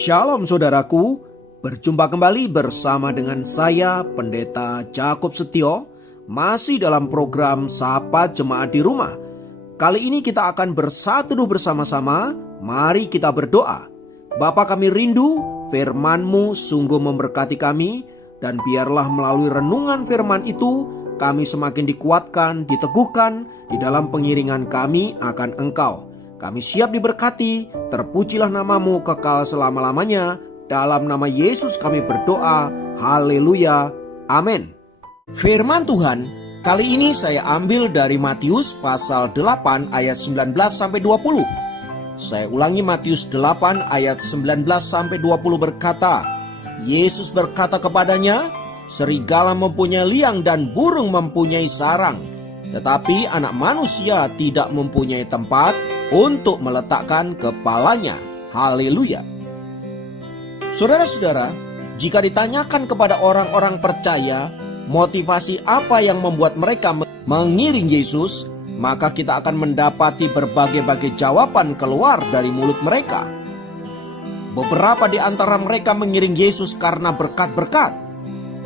Shalom saudaraku, berjumpa kembali bersama dengan saya Pendeta Jakob Setio, masih dalam program Sapa Jemaat di Rumah. Kali ini kita akan berseteduh bersama-sama, mari kita berdoa. Bapa kami rindu, firman-Mu sungguh memberkati kami, dan biarlah melalui renungan firman itu, kami semakin dikuatkan, diteguhkan di dalam pengiringan kami akan Engkau. Kami siap diberkati, terpujilah nama-Mu kekal selama-lamanya. Dalam nama Yesus kami berdoa, haleluya, amin. Firman Tuhan, kali ini saya ambil dari Matius pasal 8 ayat 19-20. Saya ulangi Matius 8 ayat 19-20 berkata, Yesus berkata kepadanya, serigala mempunyai liang dan burung mempunyai sarang, tetapi anak manusia tidak mempunyai tempat untuk meletakkan kepalanya. Haleluya. Saudara-saudara, jika ditanyakan kepada orang-orang percaya motivasi apa yang membuat mereka mengiring Yesus, maka kita akan mendapati berbagai-bagai jawaban keluar dari mulut mereka. Beberapa di antara mereka mengiring Yesus karena berkat-berkat,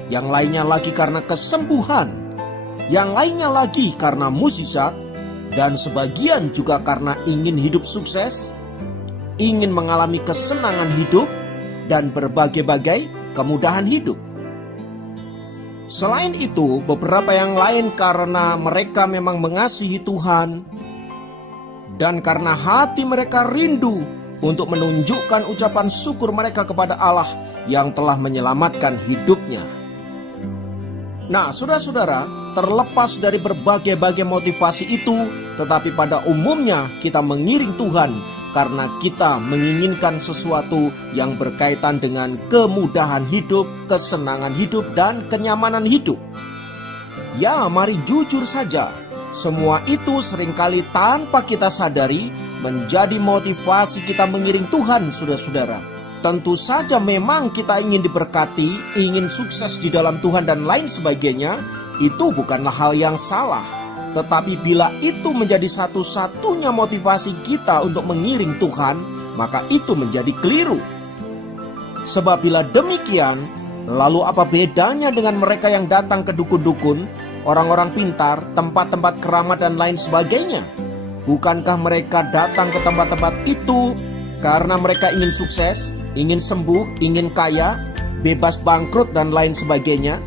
yang lainnya lagi karena kesembuhan, yang lainnya lagi karena mukjizat, dan sebagian juga karena ingin hidup sukses, ingin mengalami kesenangan hidup, dan berbagai-bagai kemudahan hidup. Selain itu, beberapa yang lain karena mereka memang mengasihi Tuhan, dan karena hati mereka rindu untuk menunjukkan ucapan syukur mereka kepada Allah yang telah menyelamatkan hidupnya. Nah, saudara-saudara, terlepas dari berbagai-bagai motivasi itu, tetapi pada umumnya kita mengiring Tuhan karena kita menginginkan sesuatu yang berkaitan dengan kemudahan hidup, kesenangan hidup, dan kenyamanan hidup. Ya, mari jujur saja, semua itu seringkali tanpa kita sadari menjadi motivasi kita mengiring Tuhan, saudara-saudara. Tentu saja memang kita ingin diberkati, ingin sukses di dalam Tuhan dan lain sebagainya, itu bukanlah hal yang salah. Tetapi bila itu menjadi satu-satunya motivasi kita untuk mengiring Tuhan, maka itu menjadi keliru. Sebab bila demikian, lalu apa bedanya dengan mereka yang datang ke dukun-dukun, orang-orang pintar, tempat-tempat keramat dan lain sebagainya? Bukankah mereka datang ke tempat-tempat itu karena mereka ingin sukses, ingin sembuh, ingin kaya, bebas bangkrut dan lain sebagainya?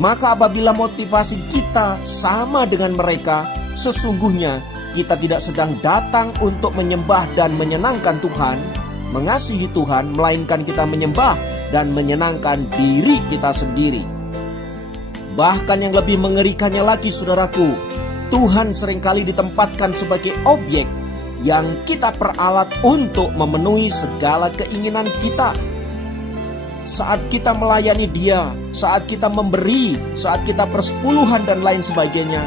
Maka apabila motivasi kita sama dengan mereka, sesungguhnya kita tidak sedang datang untuk menyembah dan menyenangkan Tuhan, mengasihi Tuhan, melainkan kita menyembah dan menyenangkan diri kita sendiri. Bahkan yang lebih mengerikannya lagi, saudaraku, Tuhan seringkali ditempatkan sebagai objek yang kita peralat untuk memenuhi segala keinginan kita. Saat kita melayani Dia, saat kita memberi, saat kita persepuluhan dan lain sebagainya,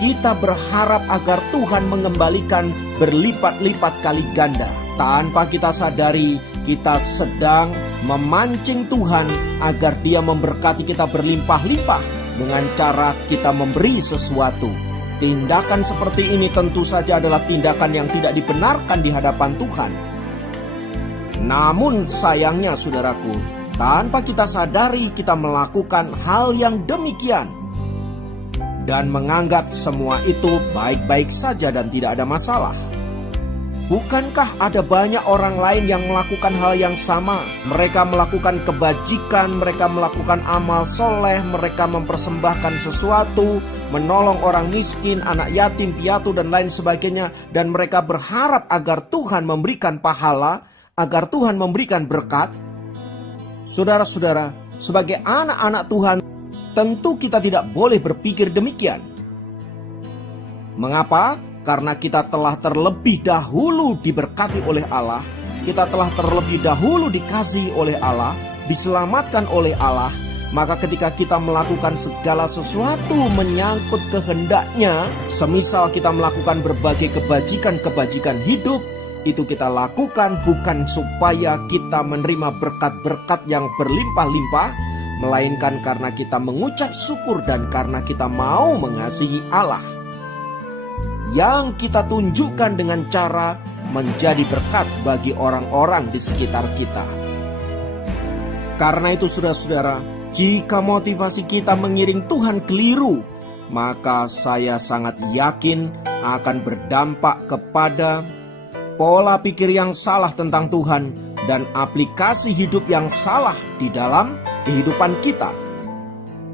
kita berharap agar Tuhan mengembalikan berlipat-lipat kali ganda. Tanpa kita sadari, kita sedang memancing Tuhan agar Dia memberkati kita berlimpah-limpah dengan cara kita memberi sesuatu. Tindakan seperti ini tentu saja adalah tindakan yang tidak dibenarkan di hadapan Tuhan. Namun sayangnya, saudaraku, tanpa kita sadari kita melakukan hal yang demikian dan menganggap semua itu baik-baik saja dan tidak ada masalah. Bukankah ada banyak orang lain yang melakukan hal yang sama? Mereka melakukan kebajikan, mereka melakukan amal soleh, mereka mempersembahkan sesuatu, menolong orang miskin, anak yatim, piatu dan lain sebagainya, dan mereka berharap agar Tuhan memberikan pahala, agar Tuhan memberikan berkat. Saudara-saudara, sebagai anak-anak Tuhan, tentu kita tidak boleh berpikir demikian. Mengapa? Karena kita telah terlebih dahulu diberkati oleh Allah, kita telah terlebih dahulu dikasihi oleh Allah, diselamatkan oleh Allah. Maka ketika kita melakukan segala sesuatu menyangkut kehendak-Nya, semisal kita melakukan berbagai kebajikan-kebajikan hidup, itu kita lakukan bukan supaya kita menerima berkat-berkat yang berlimpah-limpah, melainkan karena kita mengucap syukur dan karena kita mau mengasihi Allah. Yang kita tunjukkan dengan cara menjadi berkat bagi orang-orang di sekitar kita. Karena itu saudara-saudara, jika motivasi kita mengiring Tuhan keliru, maka saya sangat yakin akan berdampak kepada pola pikir yang salah tentang Tuhan dan aplikasi hidup yang salah di dalam kehidupan kita.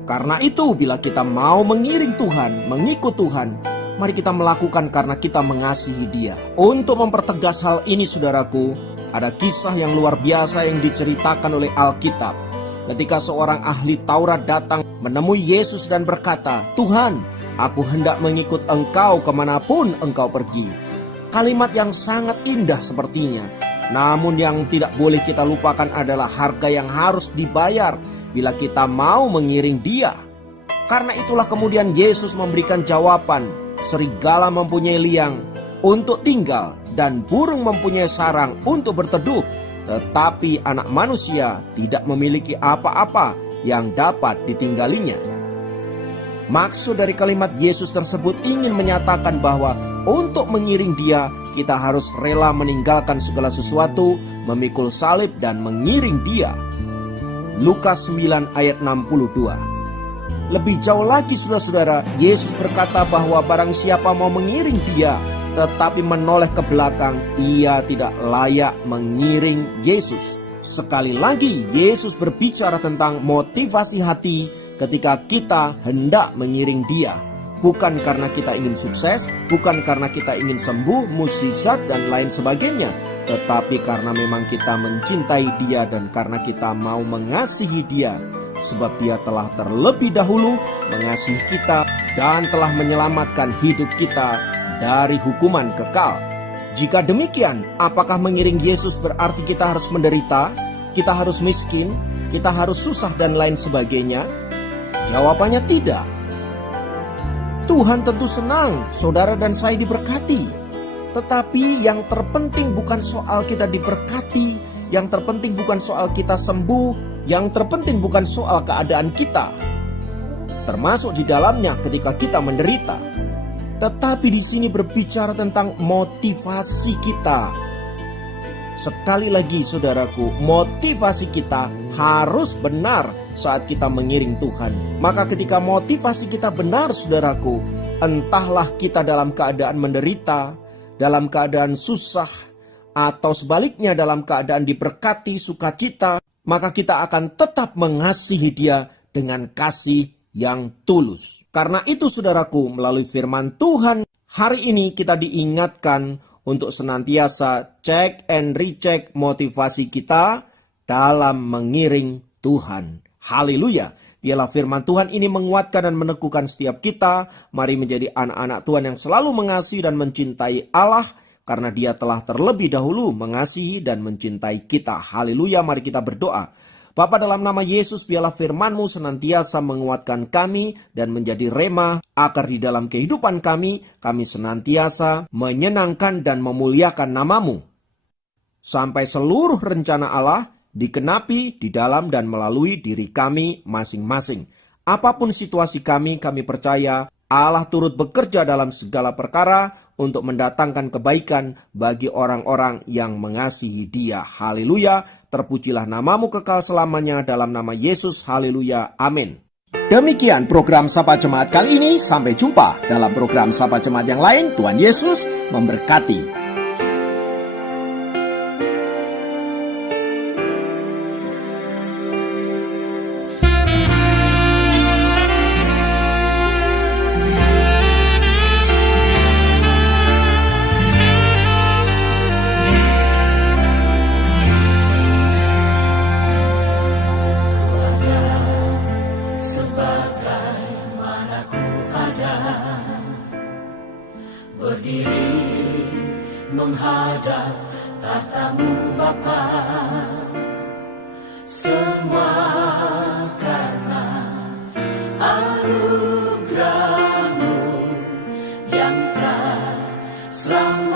Karena itu, bila kita mau mengiring Tuhan, mengikut Tuhan, mari kita melakukan karena kita mengasihi Dia. Untuk mempertegas hal ini, saudaraku, ada kisah yang luar biasa yang diceritakan oleh Alkitab. Ketika seorang ahli Taurat datang menemui Yesus dan berkata, "Tuhan, aku hendak mengikut Engkau kemanapun Engkau pergi." Kalimat yang sangat indah sepertinya. Namun yang tidak boleh kita lupakan adalah harga yang harus dibayar bila kita mau mengiring Dia. Karena itulah kemudian Yesus memberikan jawaban, serigala mempunyai liang untuk tinggal dan burung mempunyai sarang untuk berteduh, tetapi anak manusia tidak memiliki apa-apa yang dapat ditinggalinya. Maksud dari kalimat Yesus tersebut ingin menyatakan bahwa untuk mengiring Dia, kita harus rela meninggalkan segala sesuatu, memikul salib dan mengiring Dia. Lukas 9 ayat 62. Lebih jauh lagi saudara-saudara, Yesus berkata bahwa barang siapa mau mengiring Dia, tetapi menoleh ke belakang, ia tidak layak mengiring Yesus. Sekali lagi, Yesus berbicara tentang motivasi hati ketika kita hendak mengiring Dia. Bukan karena kita ingin sukses, bukan karena kita ingin sembuh, mukjizat dan lain sebagainya, tetapi karena memang kita mencintai Dia dan karena kita mau mengasihi Dia. Sebab Dia telah terlebih dahulu mengasihi kita dan telah menyelamatkan hidup kita dari hukuman kekal. Jika demikian, apakah mengiring Yesus berarti kita harus menderita, kita harus miskin, kita harus susah dan lain sebagainya? Jawabannya tidak. Tuhan tentu senang saudara dan saya diberkati. Tetapi yang terpenting bukan soal kita diberkati, yang terpenting bukan soal kita sembuh, yang terpenting bukan soal keadaan kita, termasuk di dalamnya ketika kita menderita. Tetapi di sini berbicara tentang motivasi kita. Sekali lagi saudaraku, motivasi kita harus benar saat kita mengiring Tuhan. Maka ketika motivasi kita benar saudaraku, entahlah kita dalam keadaan menderita, dalam keadaan susah, atau sebaliknya dalam keadaan diberkati, sukacita, maka kita akan tetap mengasihi Dia dengan kasih yang tulus. Karena itu saudaraku, melalui firman Tuhan hari ini kita diingatkan untuk senantiasa cek and recheck motivasi kita dalam mengiring Tuhan. Haleluya. Biarlah firman Tuhan ini menguatkan dan meneguhkan setiap kita. Mari menjadi anak-anak Tuhan yang selalu mengasihi dan mencintai Allah, karena Dia telah terlebih dahulu mengasihi dan mencintai kita. Haleluya. Mari kita berdoa. Bapa, dalam nama Yesus, biarlah firman-Mu senantiasa menguatkan kami dan menjadi rema, agar di dalam kehidupan kami senantiasa menyenangkan dan memuliakan nama-Mu. Sampai seluruh rencana Allah dikenapi di dalam dan melalui diri kami masing-masing. Apapun situasi kami percaya Allah turut bekerja dalam segala perkara untuk mendatangkan kebaikan bagi orang-orang yang mengasihi Dia. Haleluya. Terpujilah nama-Mu kekal selamanya, dalam nama Yesus. Haleluya. Amin. Demikian program Sapa Jemaat kali ini. Sampai jumpa dalam program Sapa Jemaat yang lain. Tuhan Yesus memberkati. Berdiri menghadap tatamu Bapa, semua karena anugerah-Mu yang telah selalu